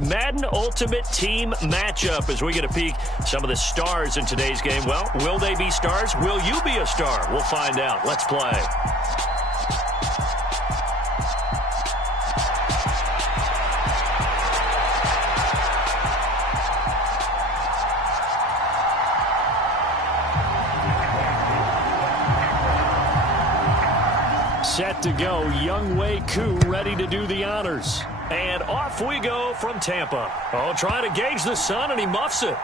Madden Ultimate Team Matchup as we get a peek some of the stars in today's game. Well, will they be stars? Will you be a star? We'll find out. Let's play. Set to go, Young Wei Koo ready to do the honors. And off we go from Tampa. Oh, trying to gauge the sun, and he muffs it.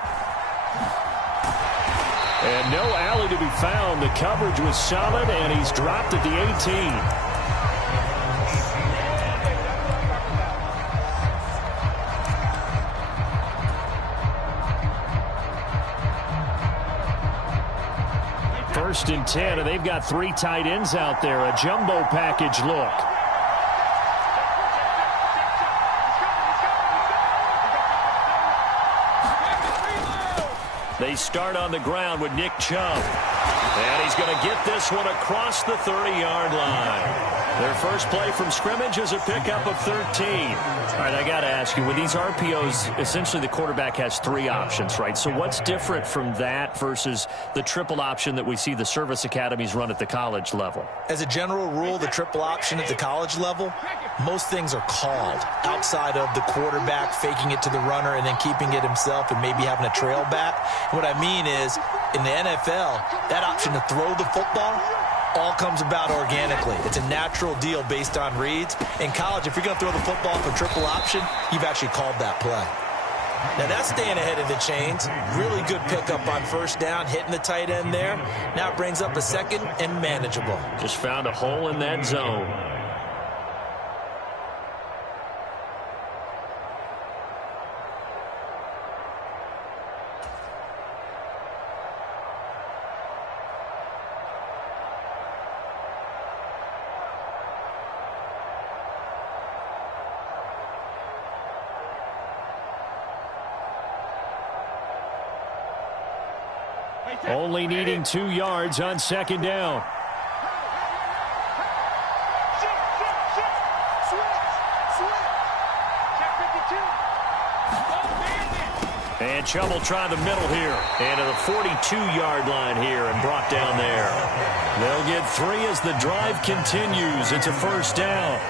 And no alley to be found. The coverage was solid, and he's dropped at the 18. First and 10, and they've got 3 tight ends out there. A jumbo package look. They start on the ground with Nick Chubb. And he's going to get this one across the 30-yard line. Their first play from scrimmage is a pickup of 13. All right, I got to ask you, with these RPOs, essentially the quarterback has 3 options, right? So what's different from that versus the triple option that we see the service academies run at the college level? As a general rule, the triple option at the college level, most things are called outside of the quarterback faking it to the runner and then keeping it himself and maybe having a trail back. What I mean is, in the NFL, that option to throw the football all comes about organically. It's a natural deal based on reads. In college, if you're going to throw the football for triple option, you've actually called that play. Now, that's staying ahead of the chains. Really good pickup on first down, hitting the tight end there. Now it brings up a second and manageable. Just found a hole in that zone. Only needing 2 yards on second down. And Chubb will try the middle here. And to the 42-yard line here and brought down there. They'll get 3 as the drive continues. It's a first down.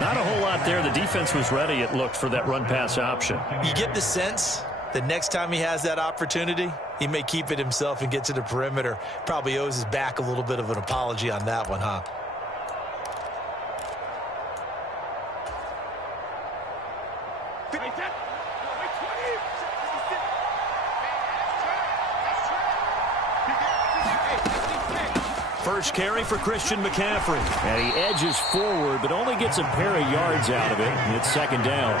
Not a whole lot there. The defense was ready, it looked, for that run-pass option. You get the sense that next time he has that opportunity, he may keep it himself and get to the perimeter. Probably owes his back a little bit of an apology on that one, huh? First carry for Christian McCaffrey. And he edges forward, but only gets a pair of yards out of it. And it's second down.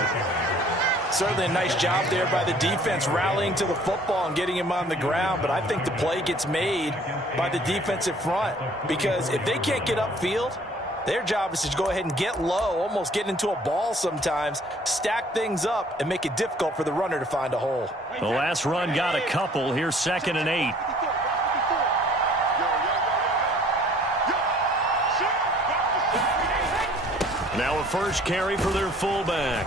Certainly a nice job there by the defense rallying to the football and getting him on the ground, but I think the play gets made by the defensive front because if they can't get upfield, their job is to go ahead and get low, almost get into a ball sometimes, stack things up, and make it difficult for the runner to find a hole. The last run got a couple. Here's 2nd and 8. Now a first carry for their fullback.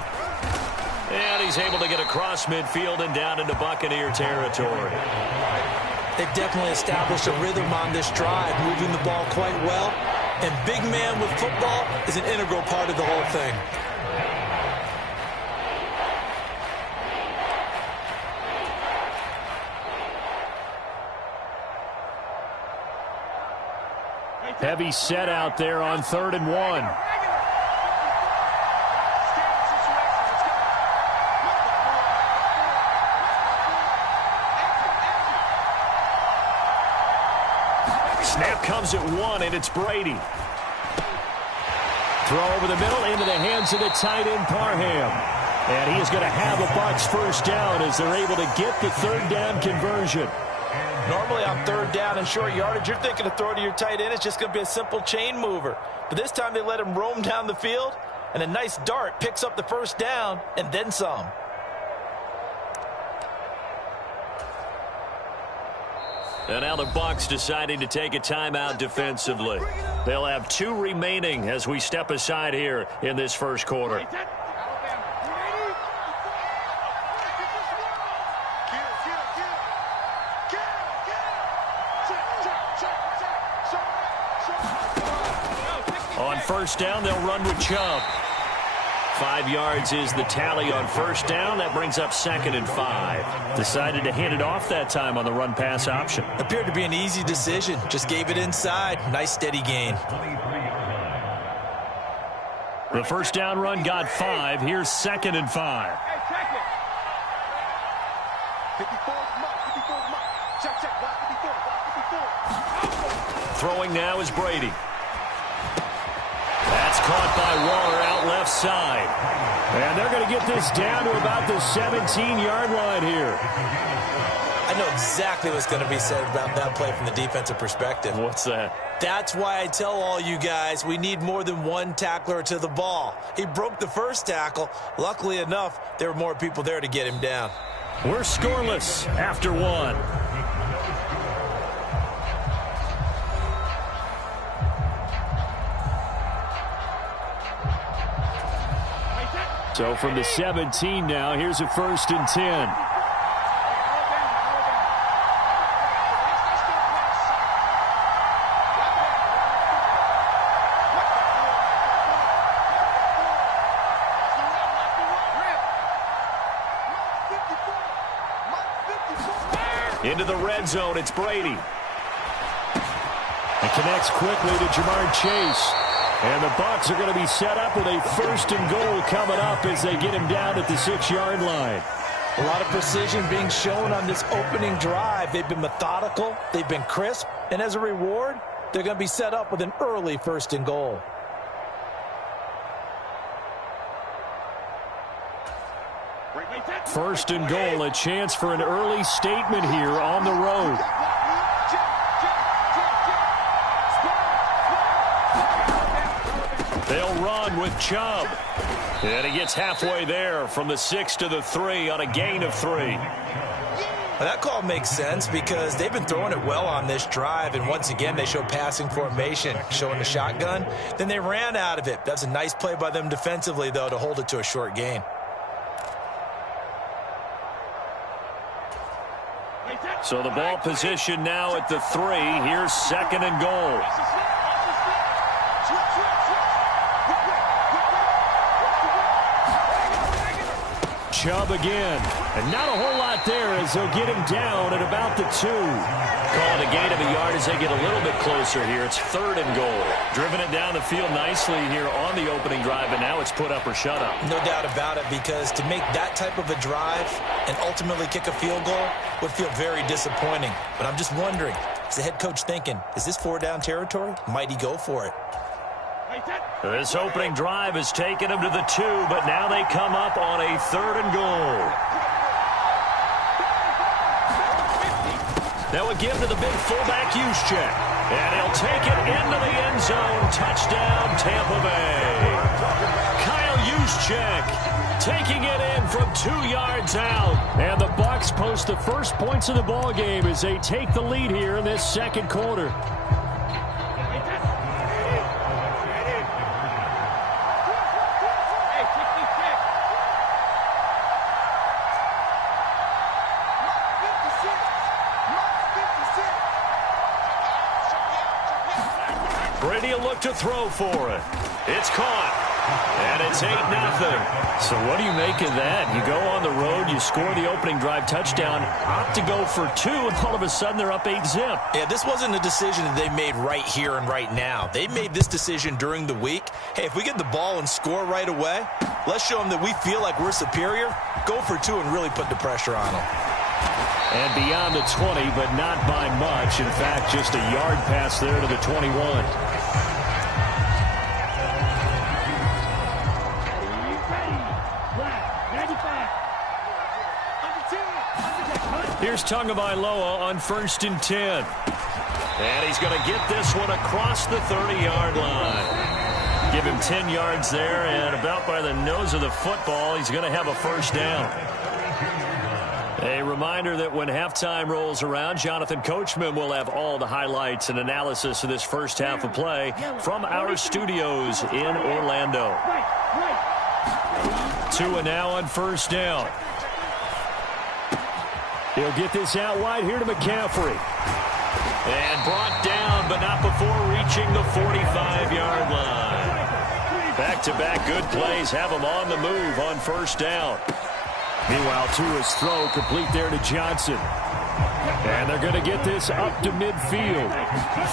And he's able to get across midfield and down into Buccaneer territory. They've definitely established a rhythm on this drive, moving the ball quite well. And big man with football is an integral part of the whole thing. Heavy set out there on 3rd and 1. Snap comes at 1, and it's Brady. Throw over the middle into the hands of the tight end, Parham. And he is going to have a Bucs first down as they're able to get the 3rd down conversion. Normally on 3rd down and short yardage, you're thinking to throw to your tight end. It's just going to be a simple chain mover. But this time they let him roam down the field, and a nice dart picks up the first down and then some. And now the Bucs deciding to take a timeout defensively. They'll have 2 remaining as we step aside here in this first quarter. first down, they'll run with Chubb. 5 yards is the tally on first down. That brings up 2nd and 5. Decided to hand it off that time on the run-pass option. Appeared to be an easy decision. Just gave it inside. Nice, steady gain. The first down run got 5. Here's 2nd and 5. Throwing now is Brady. That's caught by Waller out left side. And they're going to get this down to about the 17-yard line here. I know exactly what's going to be said about that play from the defensive perspective. What's that? That's why I tell all you guys we need more than one tackler to the ball. He broke the first tackle. Luckily enough, there were more people there to get him down. We're scoreless after 1. So from the 17 now, here's a 1st and 10. Into the red zone, it's Brady. It connects quickly to Jamar Chase. And the Bucs are going to be set up with a 1st and goal coming up as they get him down at the 6-yard line. A lot of precision being shown on this opening drive. They've been methodical, they've been crisp, and as a reward, they're going to be set up with an early 1st and goal. First and goal, a chance for an early statement here on the road. They'll run with Chubb. And he gets halfway there from the 6 to the 3 on a gain of 3. Well, that call makes sense because they've been throwing it well on this drive, and once again they show passing formation, showing the shotgun. Then they ran out of it. That's a nice play by them defensively, though, to hold it to a short gain. So the ball position now at the 3. Here's 2nd and goal. Chubb again. And not a whole lot there as they'll get him down at about the 2. Call it a gain of a yard as they get a little bit closer here. It's 3rd and goal. Driven it down the field nicely here on the opening drive, and now it's put up or shut up. No doubt about it, because to make that type of a drive and ultimately kick a field goal would feel very disappointing. But I'm just wondering, is the head coach thinking, is this 4-down territory? Might he go for it? This opening drive has taken them to the 2, but now they come up on a 3rd and goal. That would give to the big fullback Juszczyk. And he'll take it into the end zone. Touchdown, Tampa Bay. Kyle Juszczyk taking it in from 2 yards out. And the Bucs post the first points of the ball game as they take the lead here in this 2nd quarter. Brady will look to throw for it. It's caught. And it's 8-0. So what do you make of that? You go on the road, you score the opening drive touchdown, opt to go for 2, and all of a sudden they're up 8-zip. Yeah, this wasn't a decision that they made right here and right now. They made this decision during the week. Hey, if we get the ball and score right away, let's show them that we feel like we're superior. Go for 2 and really put the pressure on them. And beyond the 20, but not by much. In fact, just a yard pass there to the 21. Here's Tagovailoa on 1st and 10. And he's going to get this one across the 30-yard line. Give him 10 yards there, and about by the nose of the football, he's going to have a 1st down. A reminder that when halftime rolls around, Jonathan Coachman will have all the highlights and analysis of this first half of play from our studios in Orlando. 2 and now on 1st down. He'll get this out wide here to McCaffrey. And brought down, but not before reaching the 45-yard line. Back-to-back good plays have him on the move on first down. Meanwhile, Tua's throw complete there to Johnson. And they're going to get this up to midfield.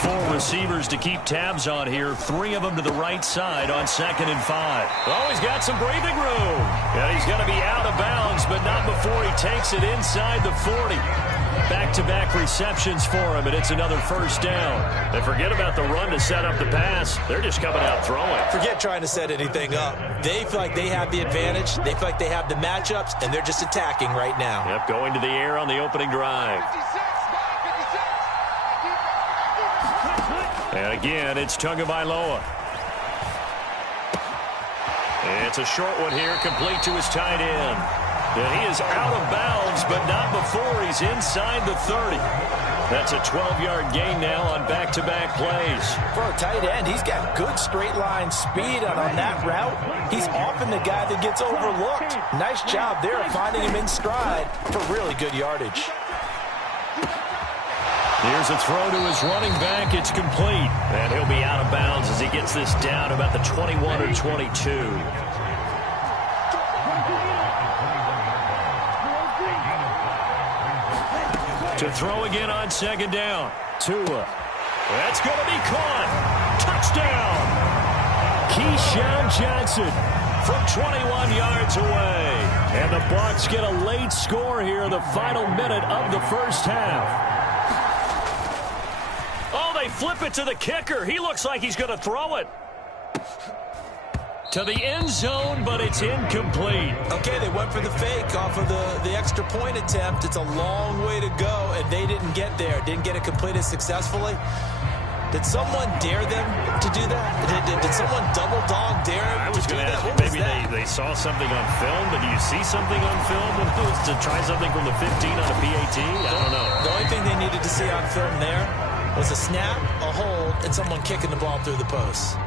4 receivers to keep tabs on here. 3 of them to the right side on 2nd and 5. Oh, he's got some breathing room. And he's going to be out of bounds, but not before he takes it inside the 40. Back-to-back receptions for him, and it's another first down. And forget about the run to set up the pass. They're just coming out throwing. Forget trying to set anything up. They feel like they have the advantage. They feel like they have the matchups, and they're just attacking right now. Yep, going to the air on the opening drive. And again, it's Tagovailoa. It's a short one here, complete to his tight end. And he is out of bounds, but not before he's inside the 30. That's a 12-yard gain now on back-to-back plays. For a tight end, he's got good straight-line speed, and on that route, he's often the guy that gets overlooked. Nice job there of finding him in stride for really good yardage. Here's a throw to his running back. It's complete. And he'll be out of bounds as he gets this down about the 21 or 22. To throw again on 2nd down. Tua. That's going to be caught. Touchdown. Keyshawn Johnson from 21 yards away. And the Bucs get a late score here in the final minute of the first half. Oh, they flip it to the kicker. He looks like he's going to throw it to the end zone, but it's incomplete. Okay, they went for the fake off of the extra point attempt. It's a long way to go, and they didn't get there. Didn't get it completed successfully. Did someone dare them to do that? Did someone double dog dare them to do that? What was that? Maybe they saw something on film, but do you see something on film when it was to try something from the 15 on a PAT? I don't know. The only thing they needed to see on film there was a snap, a hold, and someone kicking the ball through the post.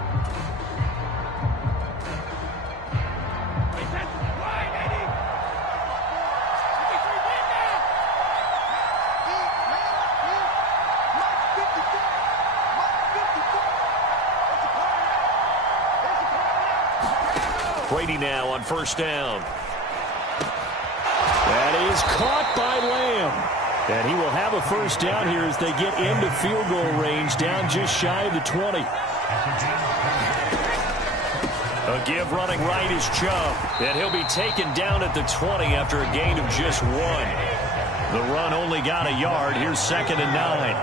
Brady now on first down. That is caught by Lamb. And he will have a first down here as they get into field goal range, down just shy of the 20. A give running right is Chubb. And he'll be taken down at the 20 after a gain of just 1. The run only got a yard. Here's 2nd and 9.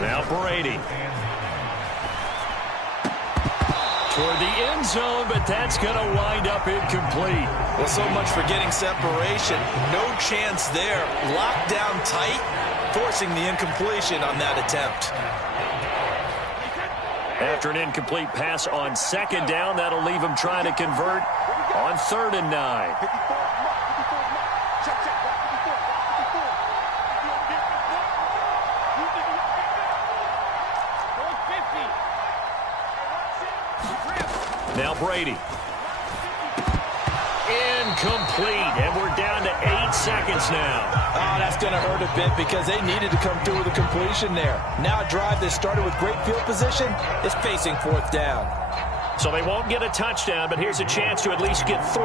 Now Brady. Toward the end zone, but that's going to wind up incomplete. Well, so much for getting separation. No chance there. Locked down tight, forcing the incompletion on that attempt. After an incomplete pass on 2nd down, that'll leave him trying to convert on 3rd and 9. Now Brady. Incomplete, and we're down to 8 seconds now. Oh, that's going to hurt a bit because they needed to come through with a completion there. Now a drive that started with great field position is facing 4th down. So they won't get a touchdown, but here's a chance to at least get 3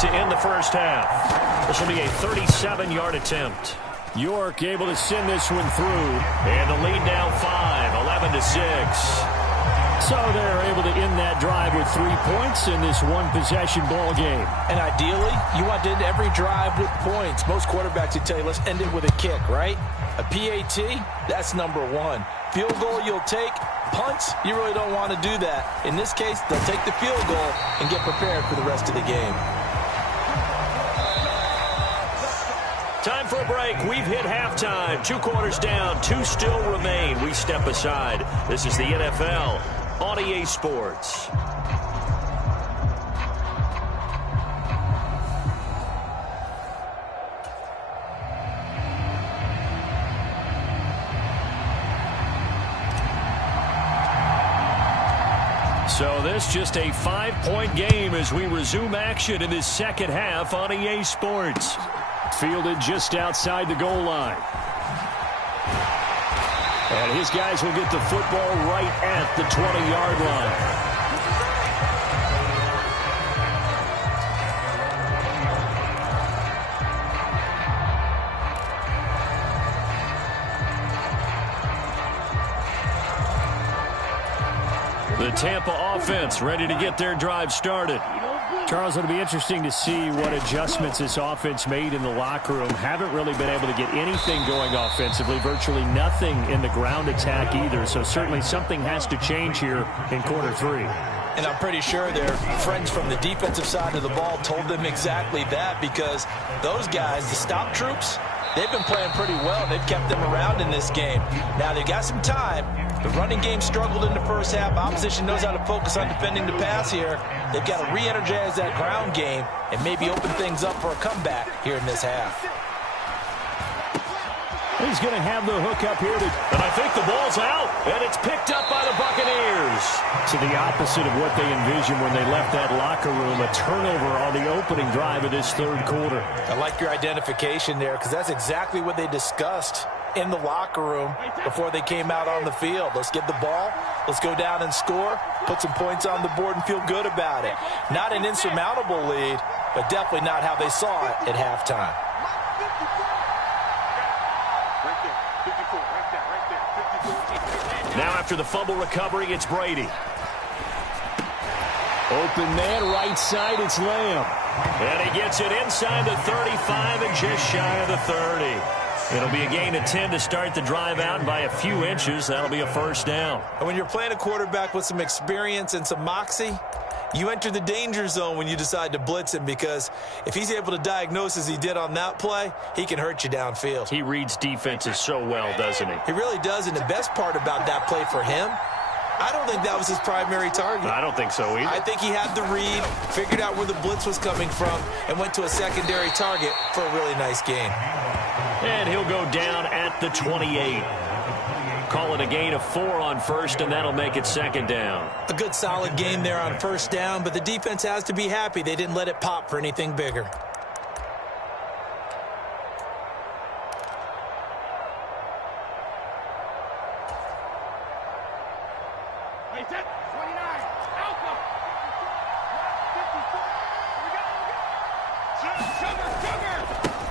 to end the first half. This will be a 37-yard attempt. York able to send this one through, and the lead now 5, 11-6. So they're able to end that drive with 3 points in this one-possession ball game. And ideally, you want to end every drive with points. Most quarterbacks would tell you, let's end it with a kick, right? A PAT, that's number 1. Field goal you'll take. Punts, you really don't want to do that. In this case, they'll take the field goal and get prepared for the rest of the game. Time for a break. We've hit halftime. 2 quarters down. 2 still remain. We step aside. This is the NFL on EA Sports. So this just a 5-point game as we resume action in this second half on EA Sports. Fielded just outside the goal line. And his guys will get the football right at the 20-yard line. The Tampa offense ready to get their drive started. Charles, it'll be interesting to see what adjustments this offense made in the locker room. Haven't really been able to get anything going offensively, virtually nothing in the ground attack either. So certainly something has to change here in quarter 3. And I'm pretty sure their friends from the defensive side of the ball told them exactly that, because those guys, the stop troops, they've been playing pretty well, and they've kept them around in this game. Now, they've got some time. The running game struggled in the first half. Opposition knows how to focus on defending the pass here. They've got to re-energize that ground game and maybe open things up for a comeback here in this half. He's going to have the hook up here. And I think the ball's out, and it's picked up by the Buccaneers. So the opposite of what they envisioned when they left that locker room, a turnover on the opening drive of this third quarter. I like your identification there, because that's exactly what they discussed in the locker room before they came out on the field. Let's get the ball, let's go down and score, put some points on the board and feel good about it. Not an insurmountable lead, but definitely not how they saw it at halftime. Now after the fumble recovery, it's Brady. Open man, right side, it's Lamb. And he gets it inside the 35 and just shy of the 30. It'll be a gain of 10 to start the drive out, and by a few inches, that'll be a first down. And when you're playing a quarterback with some experience and some moxie, you enter the danger zone when you decide to blitz him, because if he's able to diagnose as he did on that play, he can hurt you downfield. He reads defenses so well, doesn't he? He really does, and the best part about that play for him, I don't think that was his primary target. I don't think so either. I think he had the read, figured out where the blitz was coming from, and went to a secondary target for a really nice gain. And he'll go down at the 28. Call it a gain of 4 on first, and that'll make it second down. A good solid game there on first down, but the defense has to be happy they didn't let it pop for anything bigger.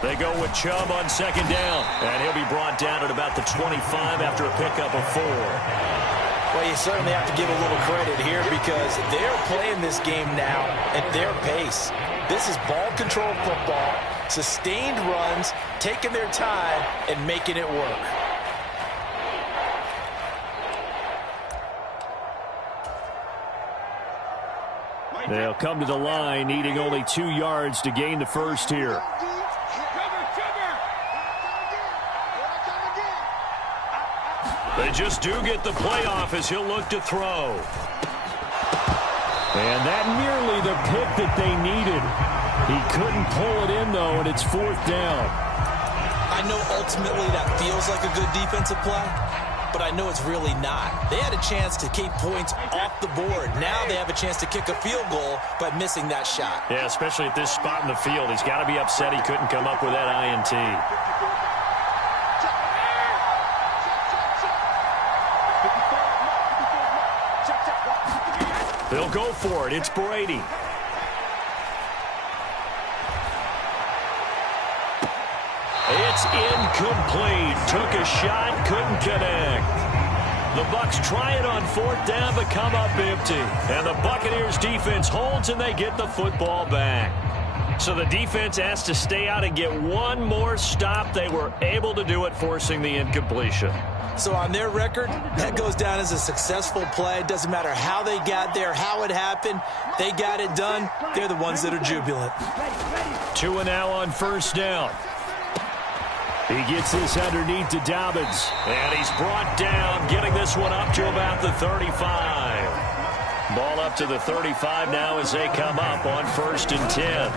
They go with Chubb on second down, and he'll be brought down at about the 25 after a pickup of 4. Well, you certainly have to give a little credit here, because they're playing this game now at their pace. This is ball control football, sustained runs, taking their time, and making it work. They'll come to the line, needing only 2 yards to gain the first here. They just do get the playoff as he'll look to throw. And that nearly the pick that they needed. He couldn't pull it in, though, and it's fourth down. I know ultimately that feels like a good defensive play, but I know it's really not. They had a chance to keep points off the board. Now they have a chance to kick a field goal by missing that shot. Yeah, especially at this spot in the field. He's got to be upset he couldn't come up with that INT. They'll go for it. It's Brady. It's incomplete. Took a shot, couldn't connect. The Bucs try it on fourth down, but come up empty. And the Buccaneers defense holds, and they get the football back. So the defense has to stay out and get one more stop. They were able to do it, forcing the incompletion. So on their record, that goes down as a successful play. It doesn't matter how they got there, how it happened. They got it done. They're the ones that are jubilant. 2 and now on first down. He gets this underneath to Dobbins. And he's brought down, getting this one up to about the 35. Ball up to the 35 now as they come up on 1st and 10.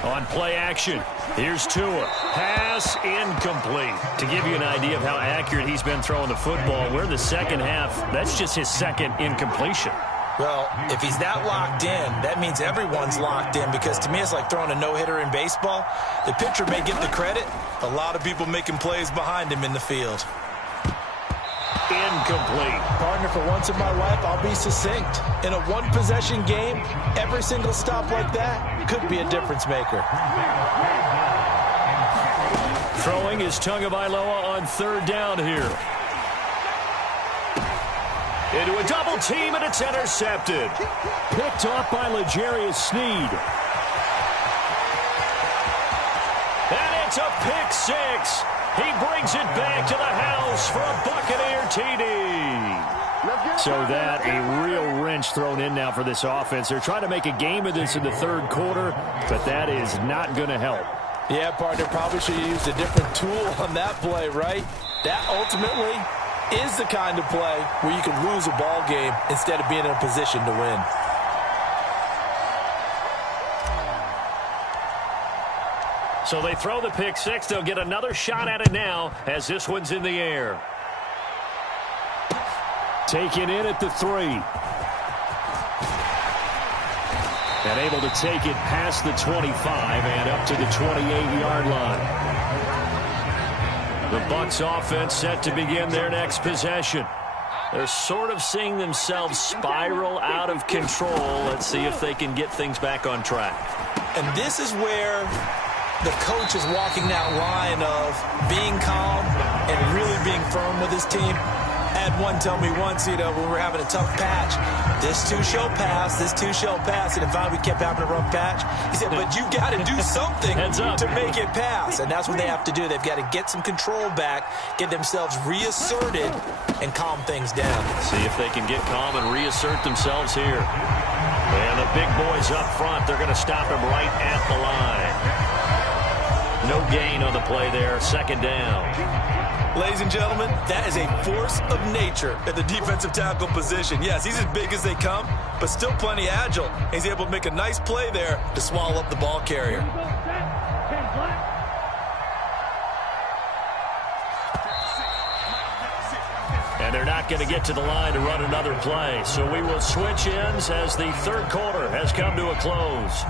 On play action, here's Tua. Pass incomplete. To give you an idea of how accurate he's been throwing the football, we're in the second half. That's just his second incompletion. Well, if he's that locked in, that means everyone's locked in, because to me it's like throwing a no-hitter in baseball. The pitcher may get the credit. A lot of people making plays behind him in the field. Incomplete. Partner, for once in my life, I'll be succinct. In a one-possession game, every single stop like that could be a difference maker. Throwing is Tagovailoa on 3rd down here. Into a double team, and it's intercepted. Picked off by L'Jarius Sneed. And it's a pick six. He brings it back to the house for a Buccaneer TD. So that, a real wrench thrown in now for this offense. They're trying to make a game of this in the third quarter, but that is not going to help. Yeah, partner, probably should have used a different tool on that play, right? That ultimately is the kind of play where you can lose a ball game instead of being in a position to win. So they throw the pick six. They'll get another shot at it now as this one's in the air. Taken in at the 3. And able to take it past the 25 and up to the 28-yard line. The Bucs offense set to begin their next possession. They're sort of seeing themselves spiral out of control. Let's see if they can get things back on track. And this is where the coach is walking that line of being calm and really being firm with his team. I had one tell me once, when we were having a tough patch, this too shall pass, this too shall pass. And finally we kept having a rough patch. He said, but you got to do something to make it pass. And that's what they have to do. They've got to get some control back, get themselves reasserted, and calm things down. See if they can get calm and reassert themselves here. And the big boys up front, they're going to stop him right at the line. No gain on the play there, second down. Ladies and gentlemen, that is a force of nature at the defensive tackle position. Yes, he's as big as they come, but still plenty agile. He's able to make a nice play there to swallow up the ball carrier. And they're not going to get to the line to run another play. So we will switch ends as the third quarter has come to a close.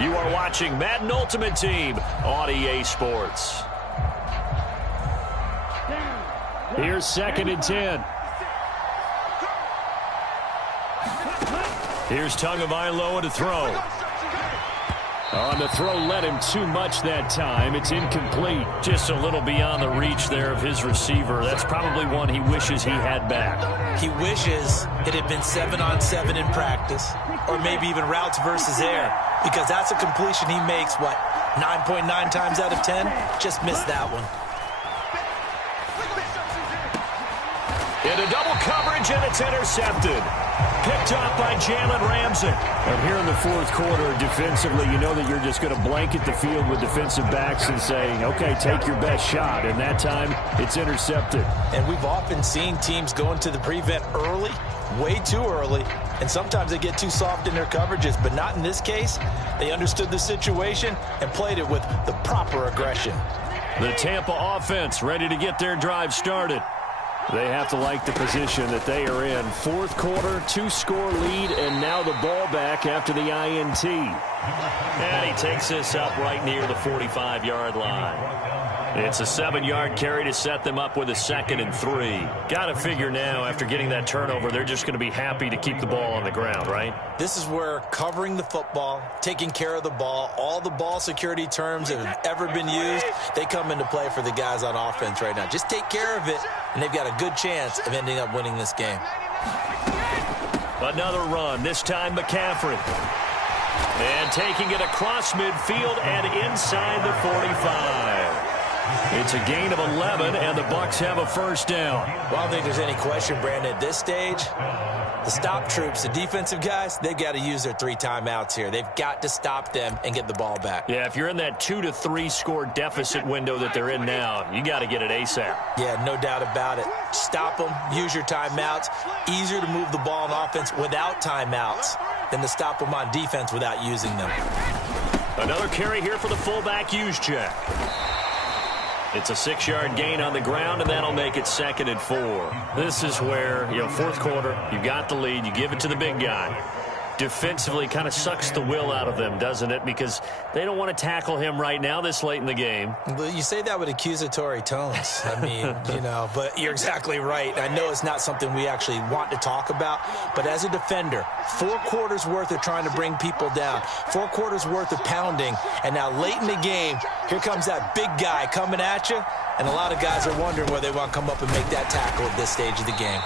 You are watching Madden Ultimate Team on EA Sports. Here's 2nd and 10. Here's Tagovailoa to throw. On the throw, led him too much that time. It's incomplete. Just a little beyond the reach there of his receiver. That's probably one he wishes he had back. He wishes it had been 7-on-7 in practice, or maybe even routes versus air, because that's a completion he makes, 9.9 times out of 10? Just missed that one. Into double coverage, and it's intercepted. Picked off by Jalen Ramsey. And here in the fourth quarter, defensively, you know that you're just going to blanket the field with defensive backs and say, okay, take your best shot. And that time, it's intercepted. And we've often seen teams go into the prevent early, way too early, and sometimes they get too soft in their coverages, but not in this case. They understood the situation and played it with the proper aggression. The Tampa offense ready to get their drive started. They have to like the position that they are in. Fourth quarter, 2-score lead, and now the ball back after the INT. And he takes this up right near the 45-yard line. It's a 7-yard carry to set them up with a 2nd and 3. Got to figure now, after getting that turnover, they're just going to be happy to keep the ball on the ground, right? This is where covering the football, taking care of the ball, all the ball security terms that have ever been used, they come into play for the guys on offense right now. Just take care of it, and they've got a good chance of ending up winning this game. Another run, this time McCaffrey. And taking it across midfield and inside the 45. It's a gain of 11, and the Bucs have a first down. Well, I don't think there's any question, Brandon, at this stage, the stop troops, the defensive guys, they've got to use their 3 timeouts here. They've got to stop them and get the ball back. Yeah, if you're in that 2 to 3 score deficit window that they're in now, you got to get it ASAP. Yeah, no doubt about it. Stop them, use your timeouts. Easier to move the ball on offense without timeouts than to stop them on defense without using them. Another carry here for the fullback Juszczyk. It's a 6-yard gain on the ground, and that'll make it 2nd and 4. This is where, fourth quarter, you got the lead, you give it to the big guy. Defensively kind of sucks the will out of them, doesn't it? Because they don't want to tackle him right now this late in the game. Well, you say that with accusatory tones. I mean, but you're exactly right. I know it's not something we actually want to talk about, but as a defender, 4 quarters worth of trying to bring people down, 4 quarters worth of pounding, and now late in the game, here comes that big guy coming at you, and a lot of guys are wondering whether they want to come up and make that tackle at this stage of the game.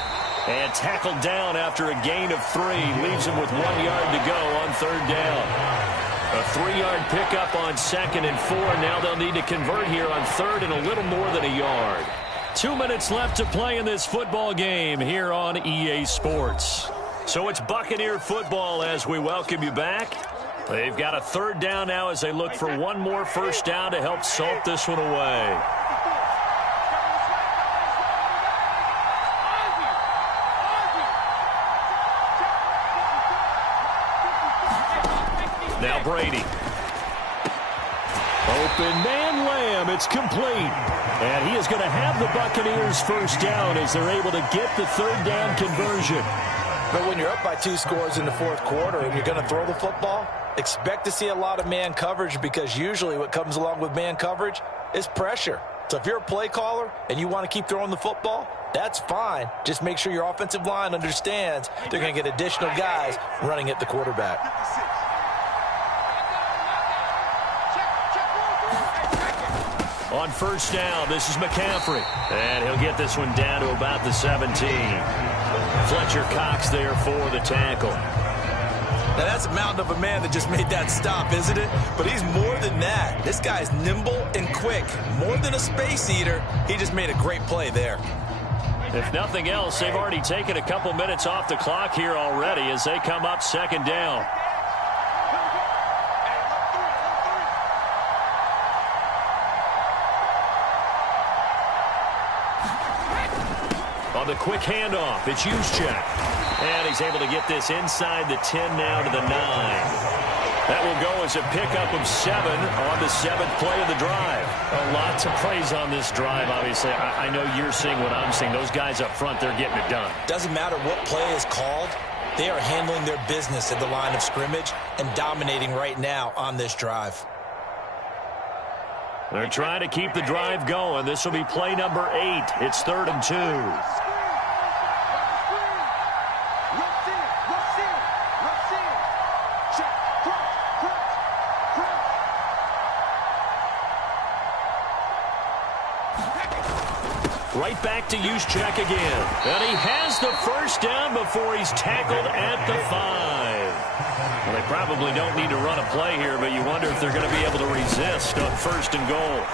And tackled down after a gain of 3. Leaves him with 1 yard to go on third down. A 3-yard pickup on 2nd and 4. Now they'll need to convert here on 3rd and a little more than a yard. 2 minutes left to play in this football game here on EA Sports. So it's Buccaneer football as we welcome you back. They've got a 3rd down now as they look for one more first down to help salt this one away. Now Brady. Open man Lamb. It's complete. And he is going to have the Buccaneers first down as they're able to get the 3rd down conversion. But when you're up by 2 scores in the 4th quarter and you're going to throw the football, expect to see a lot of man coverage, because usually what comes along with man coverage is pressure. So if you're a play caller and you want to keep throwing the football, that's fine. Just make sure your offensive line understands they're going to get additional guys running at the quarterback. On first down, this is McCaffrey. And he'll get this one down to about the 17. Fletcher Cox there for the tackle. Now, that's a mountain of a man that just made that stop, isn't it? But he's more than that. This guy's nimble and quick. More than a space eater, he just made a great play there. If nothing else, they've already taken a couple minutes off the clock here already as they come up 2nd down. On the quick handoff, it's Juszczyk. And he's able to get this inside the 10 now to the 9. That will go as a pickup of 7 on the 7th play of the drive. A lot to praise on this drive, obviously. I know you're seeing what I'm seeing. Those guys up front, they're getting it done. Doesn't matter what play is called. They are handling their business at the line of scrimmage and dominating right now on this drive. They're trying to keep the drive going. This will be play number 8. It's 3rd and 2. Right back to Juszczyk again. And he has the first down before he's tackled at the 5. Well, they probably don't need to run a play here, but you wonder if they're going to be able to resist on 1st and goal.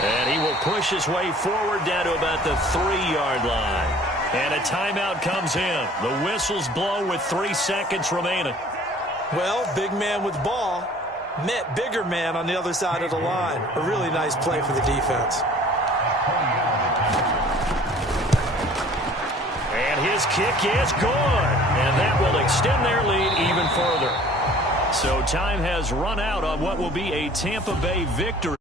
And he will push his way forward down to about the 3-yard line. And a timeout comes in. The whistles blow with 3 seconds remaining. Well, big man with ball met bigger man on the other side of the line. A really nice play for the defense. His kick is good, and that will extend their lead even further. So time has run out on what will be a Tampa Bay victory.